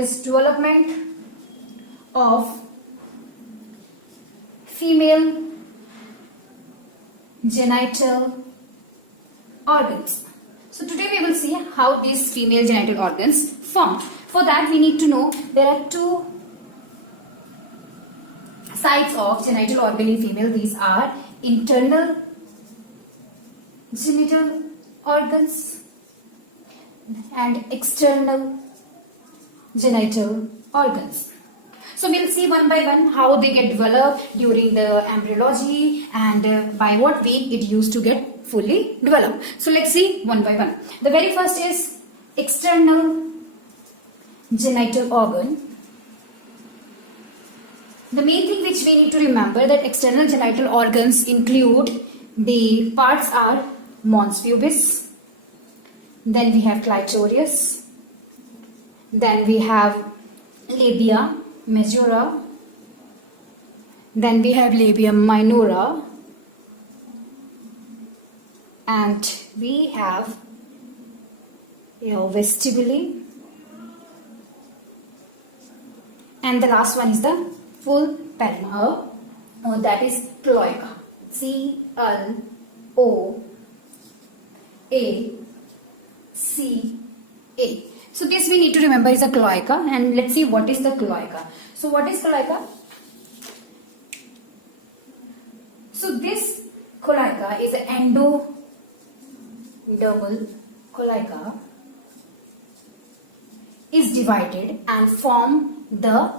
is development of female genital organs. So today we will see how these female genital organs form. For that we need to know there are two sides of genital organ in female. These are internal genital organs and external genital organs. So we'll see one by one how they get developed during the embryology and by what week it used to get fully developed. So let's see one by one. The very first is external genital organ. The main thing which we need to remember that external genital organs include the parts are mons pubis, then we have clitoris, then we have labia majora, then we have labia minora, and we have vestibule, and the last one is the full perineum, that is cloaca. C-L-O-A-C-A. So this we need to remember is a cloaca, and let's see what is the cloaca. So what is cloaca? So this cloaca is an endodermal cloaca is divided and form the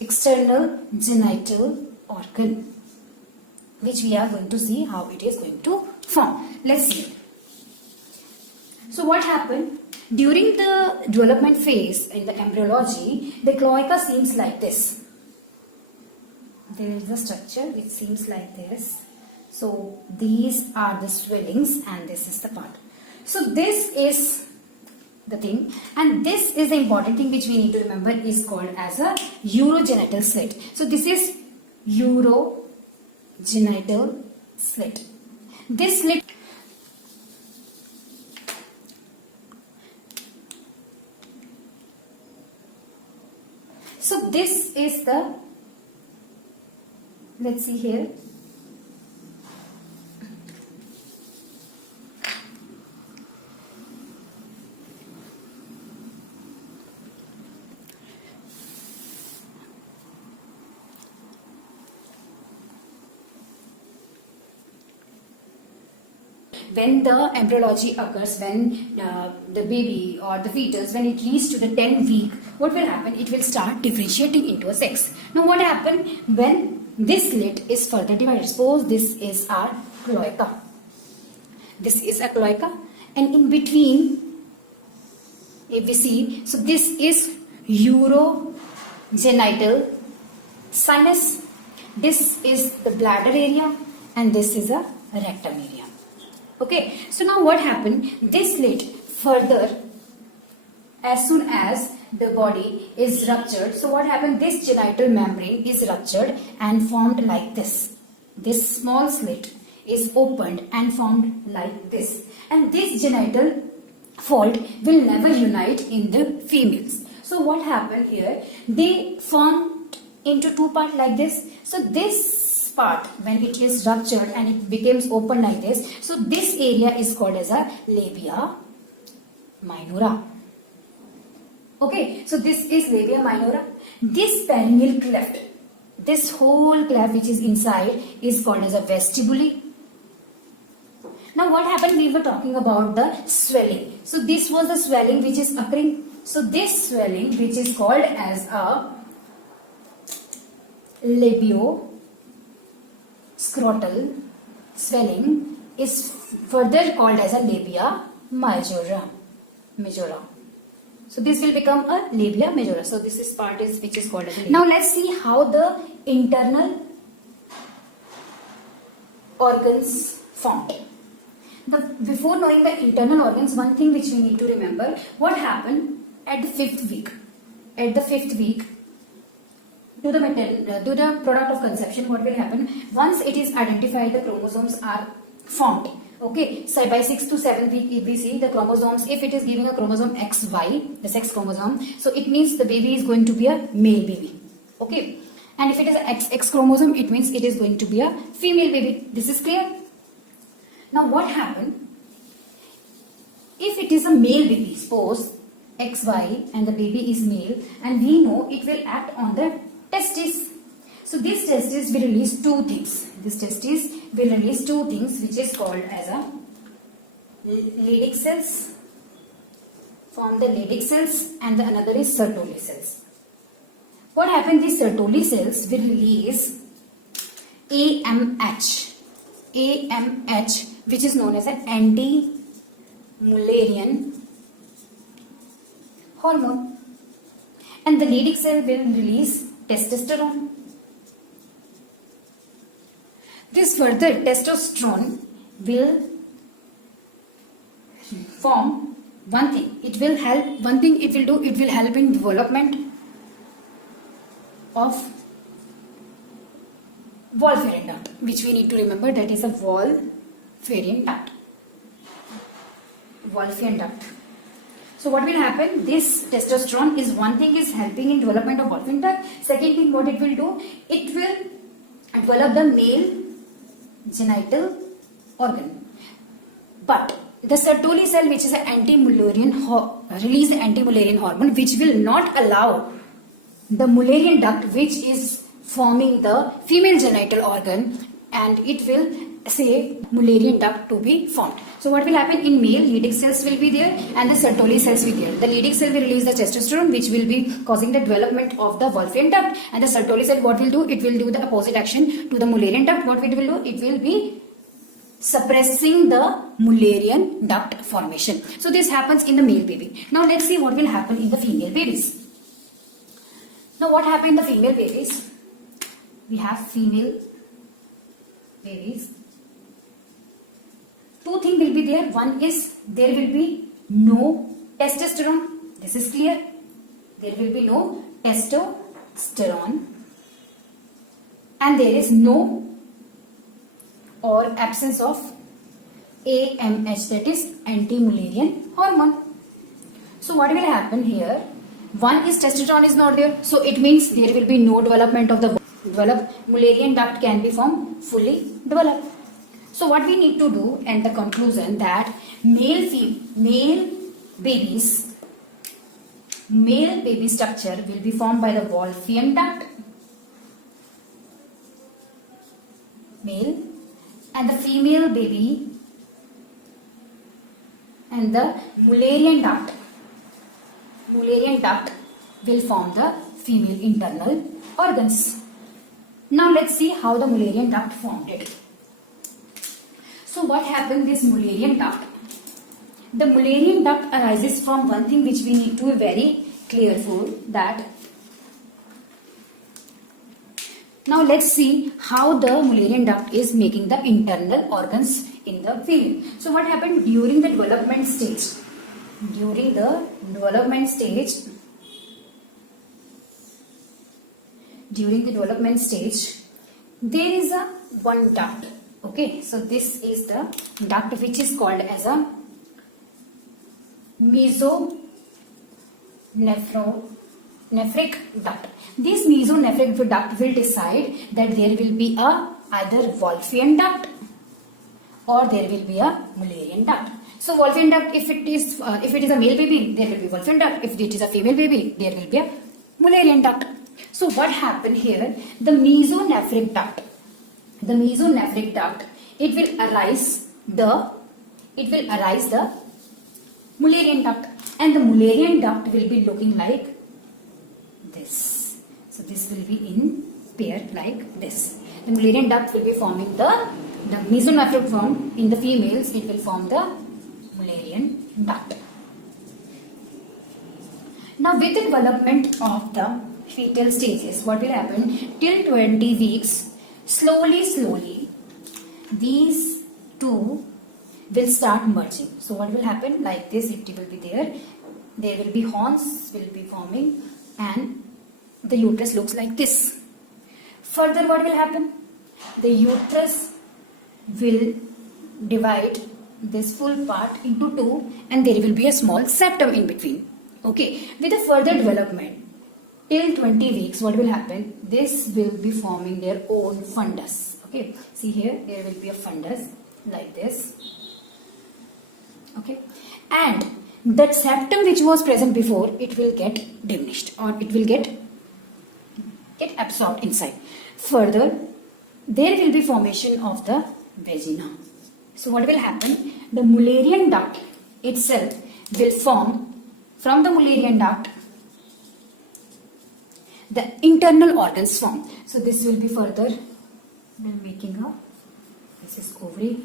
external genital organ, which we are going to see how it is going to form. Let's see. So what happened during the development phase in the embryology? The cloaca seems like this. There is a structure which seems like this. So these are the swellings and this is the part. So this is the thing, and this is the important thing which we need to remember is called as a urogenital slit. So this is urogenital slit. This slit so this is the, let's see here. When the embryology occurs, when the baby or the fetus, when it reaches to the 10th week, what will happen? It will start differentiating into a sex. Now what happens when this slit is further divided? Suppose this is our cloaca. This is a cloaca, and in between, if we see, so this is urogenital sinus. This is the bladder area, and this is a rectum area. Okay, so now what happened? This slit further, as soon as the body is ruptured, so what happened? This genital membrane is ruptured and formed like this. This small slit is opened and formed like this. And this genital fold will never unite in the females. So what happened here? They formed into two parts like this. So this part, when it is ruptured and it becomes open like this, so this area is called as a labia minora. Okay, so this is labia minora. This perineal cleft, this whole cleft which is inside is called as a vestibule. Now what happened? We were talking about the swelling. So this was the swelling which is occurring. So this swelling which is called as a labio-scrotal swelling is further called as a labia majora. So this will become a labia majora. So this is part is which is called as a labia. Now let's see how the internal organs formed. Before knowing the internal organs, one thing which we need to remember, what happened at the 5th week. At the 5th week, to the product of conception, what will happen? Once it is identified, the chromosomes are formed. Okay, so by 6 to 7 week, if we see the chromosomes, if it is giving a chromosome XY, the sex chromosome, so it means the baby is going to be a male baby. Okay, and if it is a XX chromosome, it means it is going to be a female baby. This is clear? Now what happened? If it is a male baby, suppose XY and the baby is male, and we know it will act on the testes. So this testis will release two things. This testis will release two things, which is called as a Leydig cells. Form the Leydig cells, and the another is Sertoli cells. What happened? These Sertoli cells will release AMH, which is known as an anti-Mullerian hormone, and the Leydig cell will release testosterone. This further testosterone will form one thing. It will help. One thing it will do. It will help in development of Wolff-Ferrier duct, which we need to remember, that is a Wolff-Ferrier duct. Wolffian duct. So what will happen? This testosterone is one thing is helping in development of Wolffian duct. Second thing, what it will do? It will develop the male genital organ. But the Sertoli cell, which is an anti-Mullerian, release the anti-Mullerian hormone, which will not allow the Mullerian duct, which is forming the female genital organ, and it will say Mullerian duct to be formed. So what will happen? In male, Leydig cells will be there and the Sertoli cells will be there. The Leydig cell will release the testosterone, which will be causing the development of the Wolffian duct, and the Sertoli cell, what will do? It will do the opposite action to the Mullerian duct. What it will do? It will be suppressing the Mullerian duct formation. So this happens in the male baby. Now let's see what will happen in the female babies. Now what happened in the female babies? We have female babies. Two things will be there. One is there will be no testosterone. This is clear. There will be no testosterone, and there is no or absence of AMH, that is anti-Mullerian hormone. So what will happen here? One is testosterone is not there, so it means there will be no development of the Mullerian duct can be formed fully developed. So what we need to do, and the conclusion, that male baby structure will be formed by the Wolffian duct, male, and the female baby and the Mullerian duct will form the female internal organs. Now let's see how the Mullerian duct formed it. So what happened? This Mullerian duct, the Mullerian duct arises from one thing which we need to be very careful, that now let's see how the Mullerian duct is making the internal organs in the female. So what happened during the development stage? During the development stage, there is a one duct. Okay, so this is the duct which is called as a mesonephric duct. This mesonephric duct will decide that there will be a either Wolffian duct or there will be a Mullerian duct. So Wolffian duct, if it is a male baby, there will be Wolffian duct. If it is a female baby, there will be a Mullerian duct. So what happened here? The mesonephric duct, it will arise the Mullerian duct, and the Mullerian duct will be looking like this. So this will be in pair like this. The Mullerian duct will be forming the mesonephric form. In the females, it will form the Mullerian duct. Now with the development of the fetal stages, what will happen? Till 20 weeks, slowly, these two will start merging. So what will happen? Like this, it will be there. There will be horns will be forming, and the uterus looks like this. Further, what will happen? The uterus will divide this full part into two, and there will be a small septum in between. Okay, with a further development till 20 weeks, what will happen? This will be forming their own fundus. Okay, see here, there will be a fundus like this. Okay, and that septum which was present before, it will get diminished, or it will get absorbed inside. Further, there will be formation of the vagina. So what will happen? The Mullerian duct itself will form. From the Mullerian duct, the internal organs form. So this will be further then making a, this is ovary,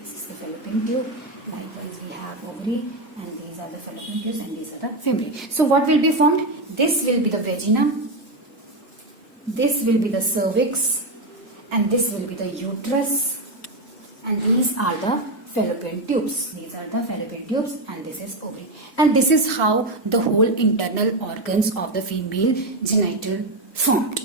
this is the fallopian tube, likewise we have ovary, and these are the fallopian tubes, and these are the fimbriae. So what will be formed? This will be the vagina, this will be the cervix, and this will be the uterus, and these are the fallopian tubes. These are the fallopian tubes, and this is ovary. And this is how the whole internal organs of the female genital formed.